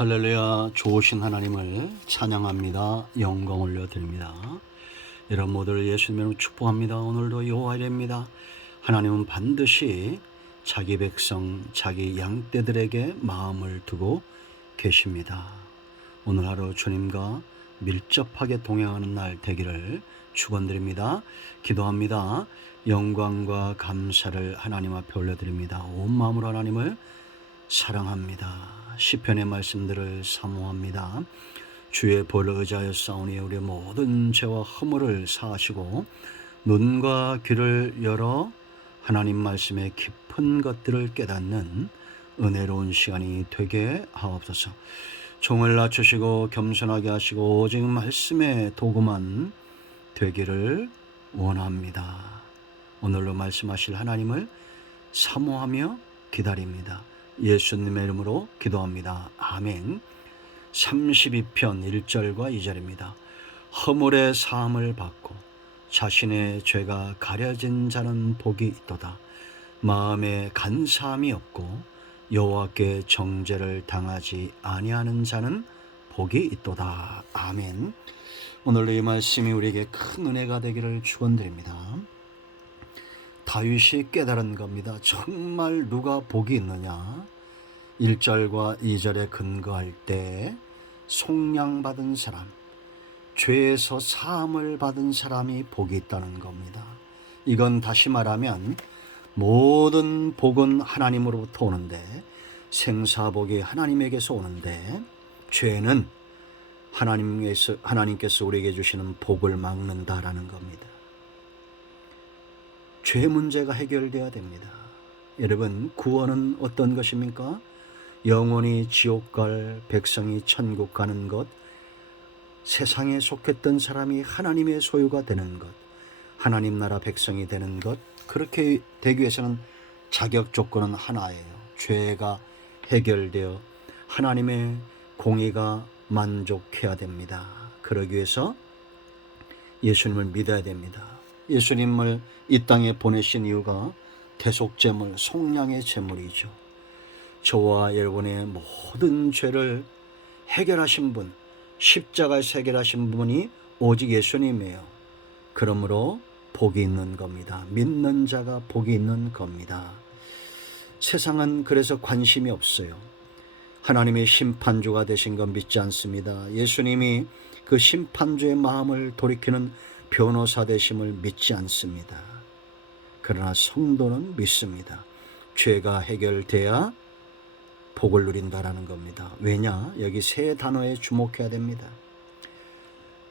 할렐루야. 좋으신 하나님을 찬양합니다. 영광 올려드립니다. 여러분 모두를 예수님으로 축복합니다. 오늘도 여호와입니다. 하나님은 반드시 자기 백성, 자기 양떼들에게 마음을 두고 계십니다. 오늘 하루 주님과 밀접하게 동행하는 날 되기를 축원드립니다. 기도합니다. 영광과 감사를 하나님 앞에 올려드립니다. 온 마음으로 하나님을 사랑합니다. 시편의 말씀들을 사모합니다. 주의 벌을 의지하여 싸우니 우리 모든 죄와 허물을 사하시고 눈과 귀를 열어 하나님 말씀의 깊은 것들을 깨닫는 은혜로운 시간이 되게 하옵소서. 종을 낮추시고 겸손하게 하시고 오직 말씀의 도구만 되기를 원합니다. 오늘로 말씀하실 하나님을 사모하며 기다립니다. 예수님의 이름으로 기도합니다. 아멘. 32편 1절과 2절입니다. 허물의 사함을 받고 자신의 죄가 가려진 자는 복이 있도다. 마음에 간사함이 없고 여호와께 정죄를 당하지 아니하는 자는 복이 있도다. 아멘. 오늘 이 말씀이 우리에게 큰 은혜가 되기를 축원드립니다. 다윗이 깨달은 겁니다. 정말 누가 복이 있느냐? 1절과 2절에 근거할 때 속량받은 사람, 죄에서 사함을 받은 사람이 복이 있다는 겁니다. 이건 다시 말하면 모든 복은 하나님으로부터 오는데 생사복이 하나님에게서 오는데 죄는 하나님께서 우리에게 주시는 복을 막는다라는 겁니다. 죄 문제가 해결되어야 됩니다. 여러분, 구원은 어떤 것입니까? 영원히 지옥 갈 백성이 천국 가는 것, 세상에 속했던 사람이 하나님의 소유가 되는 것, 하나님 나라 백성이 되는 것, 그렇게 되기 위해서는 자격 조건은 하나예요. 죄가 해결되어 하나님의 공의가 만족해야 됩니다. 그러기 위해서 예수님을 믿어야 됩니다. 예수님을 이 땅에 보내신 이유가 대속제물, 속량의 제물이죠. 저와 여러분의 모든 죄를 해결하신 분, 십자가에서 해결하신 분이 오직 예수님이에요. 그러므로 복이 있는 겁니다. 믿는 자가 복이 있는 겁니다. 세상은 그래서 관심이 없어요. 하나님의 심판주가 되신 건 믿지 않습니다. 예수님이 그 심판주의 마음을 돌이키는 변호사 되심을 믿지 않습니다. 그러나 성도는 믿습니다. 죄가 해결돼야 복을 누린다라는 겁니다. 왜냐? 여기 세 단어에 주목해야 됩니다.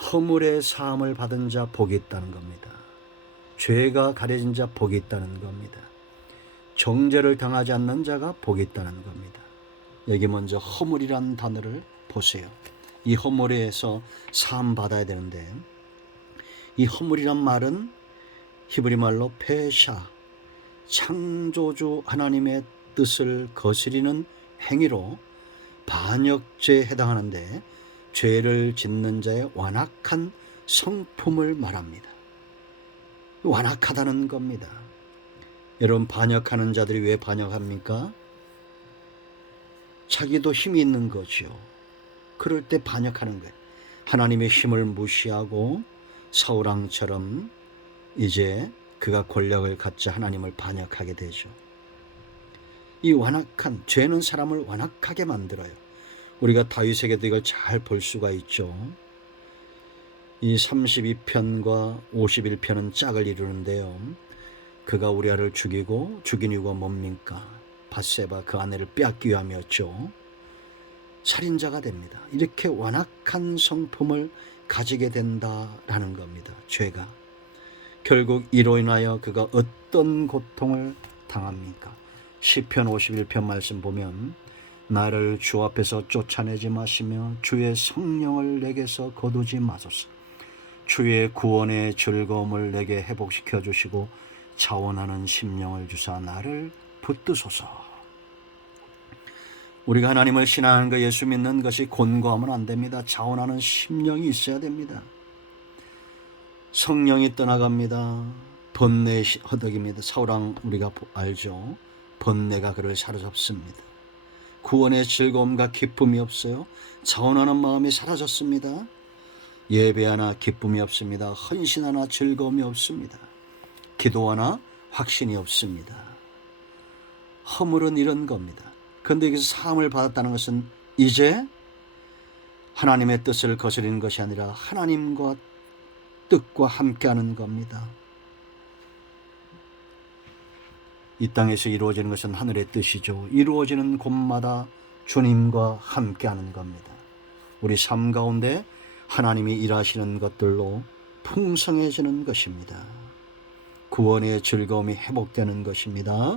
허물의 사함을 받은 자 복이 있다는 겁니다. 죄가 가려진 자 복이 있다는 겁니다. 정죄를 당하지 않는 자가 복이 있다는 겁니다. 여기 먼저 허물이라는 단어를 보세요. 이 허물에서 사함 받아야 되는데, 이 허물이란 말은 히브리 말로 페샤, 창조주 하나님의 뜻을 거스리는 행위로 반역죄에 해당하는데 죄를 짓는 자의 완악한 성품을 말합니다. 완악하다는 겁니다. 여러분, 반역하는 자들이 왜 반역합니까? 자기도 힘이 있는 거죠. 그럴 때 반역하는 거예요. 하나님의 힘을 무시하고 사울왕처럼 이제 그가 권력을 갖자 하나님을 반역하게 되죠. 이 완악한 죄는 사람을 완악하게 만들어요. 우리가 다윗에게도 이걸 잘 볼 수가 있죠. 이 32편과 51편은 짝을 이루는데요. 그가 우리아를 죽이고 죽인 이유가 뭡니까? 밧세바 그 아내를 빼앗기 위함이었죠. 살인자가 됩니다. 이렇게 완악한 성품을 가지게 된다라는 겁니다. 죄가. 결국 이로 인하여 그가 어떤 고통을 당합니까? 시편 51편 말씀 보면 나를 주 앞에서 쫓아내지 마시며 주의 성령을 내게서 거두지 마소서. 주의 구원의 즐거움을 내게 회복시켜 주시고 자원하는 심령을 주사 나를 붙드소서. 우리가 하나님을 신앙하는 것, 예수 믿는 것이 곤고하면 안 됩니다. 자원하는 심령이 있어야 됩니다. 성령이 떠나갑니다. 번뇌 허덕입니다. 사울왕 우리가 알죠. 번뇌가 그를 사로잡습니다. 구원의 즐거움과 기쁨이 없어요. 자원하는 마음이 사라졌습니다. 예배 하나 기쁨이 없습니다. 헌신 하나 즐거움이 없습니다. 기도 하나 확신이 없습니다. 허물은 이런 겁니다. 그런데 여기서 사함을 받았다는 것은 이제 하나님의 뜻을 거스르는 것이 아니라 하나님과 뜻과 함께하는 겁니다. 이 땅에서 이루어지는 것은 하늘의 뜻이죠. 이루어지는 곳마다 주님과 함께하는 겁니다. 우리 삶 가운데 하나님이 일하시는 것들로 풍성해지는 것입니다. 구원의 즐거움이 회복되는 것입니다.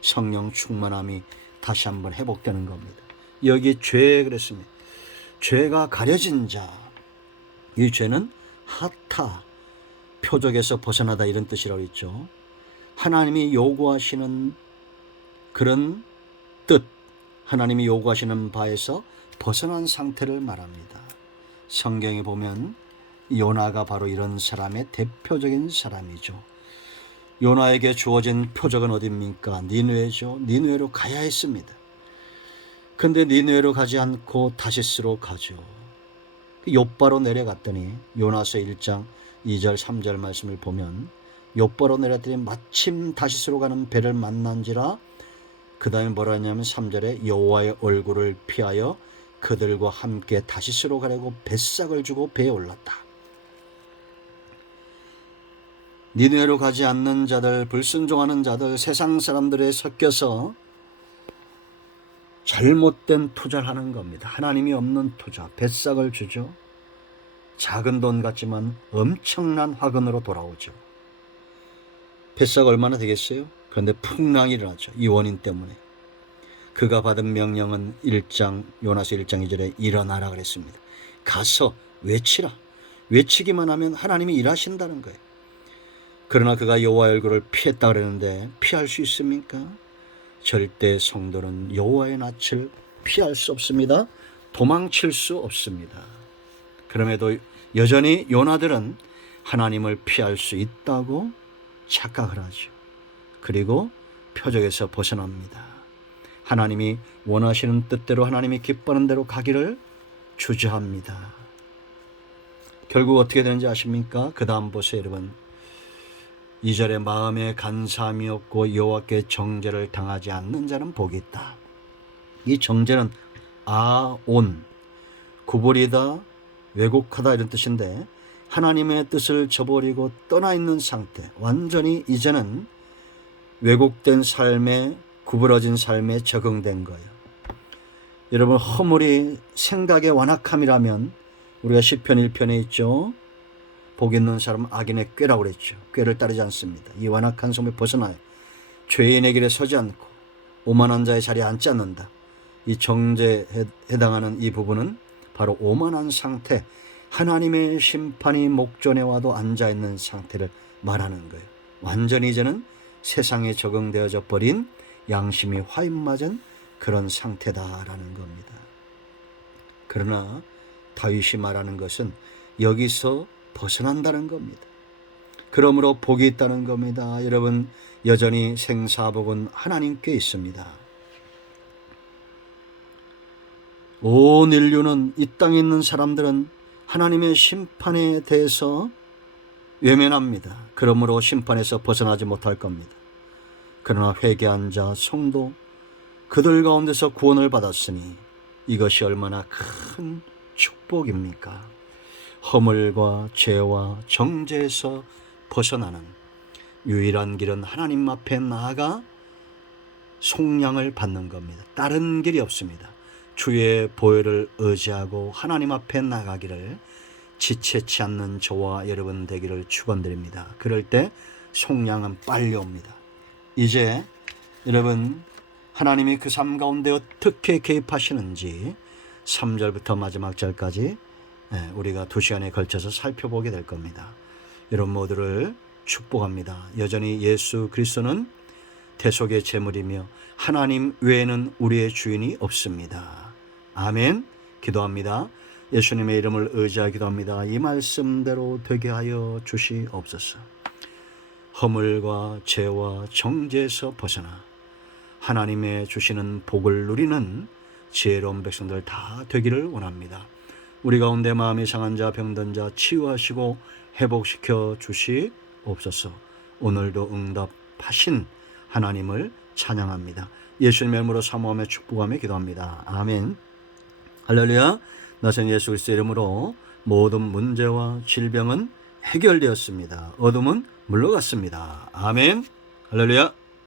성령 충만함이 다시 한번 회복되는 겁니다. 여기 죄 그랬습니다. 죄가 가려진 자, 이 죄는 하타, 표적에서 벗어나다 이런 뜻이라고 했죠. 하나님이 요구하시는 그런 뜻, 하나님이 요구하시는 바에서 벗어난 상태를 말합니다. 성경에 보면 요나가 바로 이런 사람의 대표적인 사람이죠. 요나에게 주어진 표적은 어디입니까? 니느웨죠. 니느웨로 가야 했습니다. 근데 니느웨로 가지 않고 다시스로 가죠. 욥바로 내려갔더니 요나서 1장 2절 3절 말씀을 보면 욥바로 내려갔더니 마침 다시스로 가는 배를 만난지라, 그 다음에 뭐라 하냐면 3절에 여호와의 얼굴을 피하여 그들과 함께 다시스로 가려고 뱃삭을 주고 배에 올랐다. 니느웨로 가지 않는 자들, 불순종하는 자들, 세상 사람들에 섞여서 잘못된 투자를 하는 겁니다. 하나님이 없는 투자, 뱃삭을 주죠. 작은 돈 같지만 엄청난 화근으로 돌아오죠. 뱃삭 얼마나 되겠어요? 그런데 풍랑이 일어나죠. 이 원인 때문에. 그가 받은 명령은 요나서 1장 2절에 일어나라 그랬습니다. 가서 외치라. 외치기만 하면 하나님이 일하신다는 거예요. 그러나 그가 여호와의 얼굴을 피했다 그랬는데 피할 수 있습니까? 절대 성도는 여호와의 낯을 피할 수 없습니다. 도망칠 수 없습니다. 그럼에도 여전히 요나들은 하나님을 피할 수 있다고 착각을 하죠. 그리고 표적에서 벗어납니다. 하나님이 원하시는 뜻대로, 하나님이 기뻐하는 대로 가기를 주저합니다. 결국 어떻게 되는지 아십니까? 그 다음 보세요, 여러분. 2절에 마음에 간사함이 없고 여호와께 정죄를 당하지 않는 자는 복이 있다. 이 정죄는 아온, 구부리다, 왜곡하다 이런 뜻인데, 하나님의 뜻을 저버리고 떠나 있는 상태, 완전히 이제는 왜곡된 삶에, 구부러진 삶에 적응된 거예요. 여러분, 허물이 생각의 완악함이라면 우리가 시편 1편에 있죠. 복 있는 사람은 악인의 꾀라고 그랬죠. 꾀를 따르지 않습니다. 이 완악한 삶에 벗어나요. 죄인의 길에 서지 않고 오만한 자의 자리에 앉지 않는다. 이 정죄에 해당하는 이 부분은 바로 오만한 상태, 하나님의 심판이 목전에 와도 앉아있는 상태를 말하는 거예요. 완전히 이제는 세상에 적응되어져 버린 양심이 화인맞은 그런 상태다라는 겁니다. 그러나 다윗이 말하는 것은 여기서 벗어난다는 겁니다. 그러므로 복이 있다는 겁니다. 여러분, 여전히 생사복은 하나님께 있습니다. 온 인류는, 이 땅에 있는 사람들은 하나님의 심판에 대해서 외면합니다. 그러므로 심판에서 벗어나지 못할 겁니다. 그러나 회개한 자, 성도, 그들 가운데서 구원을 받았으니 이것이 얼마나 큰 축복입니까? 허물과 죄와 정죄에서 벗어나는 유일한 길은 하나님 앞에 나아가 속량을 받는 겁니다. 다른 길이 없습니다. 주의 보혈을 의지하고 하나님 앞에 나가기를 지체치 않는 저와 여러분 되기를 축원드립니다. 그럴 때 속량은 빨리 옵니다. 이제 여러분, 하나님이 그 삶 가운데 어떻게 개입하시는지 3절부터 마지막 절까지 우리가 2시간에 걸쳐서 살펴보게 될 겁니다. 여러분 모두를 축복합니다. 여전히 예수 그리스도는 대속의 제물이며 하나님 외에는 우리의 주인이 없습니다. 아멘. 기도합니다. 예수님의 이름을 의지하여 기도합니다. 이 말씀대로 되게 하여 주시옵소서. 허물과 죄와 정죄에서 벗어나 하나님의 주시는 복을 누리는 지혜로운 백성들 다 되기를 원합니다. 우리 가운데 마음이 상한 자, 병든 자 치유하시고 회복시켜 주시옵소서. 오늘도 응답하신 하나님을 찬양합니다. 예수님의 이름으로 사모하며 축복하며 기도합니다. 아멘. 할렐루야. 나선 예수 그리스도의 이름으로 모든 문제와 질병은 해결되었습니다. 어둠은 물러갔습니다. 아멘. 할렐루야.